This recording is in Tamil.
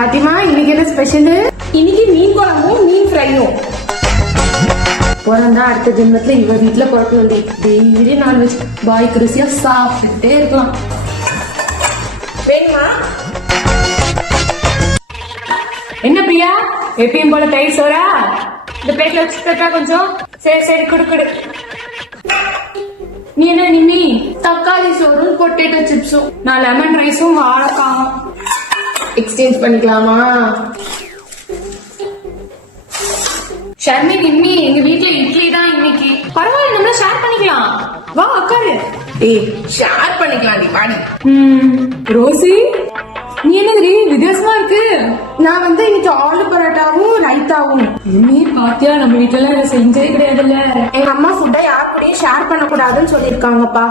பாத்திமா, இன்னைக்கு என்ன ஸ்பெஷல்? இன்னைக்கு மீன் குழம்பும் மீன் ஃப்ரையும். பிறந்தா அடுத்த ஜென்மத்துல இவ வீட்டுல பிறக்க வேண்டி டெய்லி நான்வெஜ் பாய்க்கு ருசியா சாப்பிட்டுட்டே இருக்கலாம். வேணுமா? என்ன பிரியா, எப்பயும் போல தயிர் சோறா? இந்த பிளேட்ல வச்சுட்டா கொஞ்சம். சரி சரி, குடு குடு. நீ என்ன நிம்மி? தக்காளி சோறும் பொட்டேட்டோ சிப்ஸும். நான் லெமன் ரைஸும் வாழைக்காவும். எக்ஸ்சேஞ்ச் பண்ணிக்கலாமா? ஷர்மி, நிம்மி, எங்க வீட்டுல இட்லி தான் இன்னைக்கு. பரவாயில்ல, நம்மள ஷேர் பண்ணிக்கலாம். வா உட்காரு. ஏய், ஷேர் பண்ணிக்கலாம். பாடி. ரோசி, நீ என்னது வித்தியாசமா இருக்கு? நான் இன்னைக்கு ஆலு பரோட்டாவும் ரைத்தாவும். நிம்மி, பாத்தியா, நம்ம வீட்டுல எல்லாம் இதை செஞ்சதே கிடையாதுல்ல. எங்க அம்மா ஃபுட்டை யார் கூடயும் ஷேர் பண்ண கூடாதுன்னு சொல்லிருக்காங்கப்பா.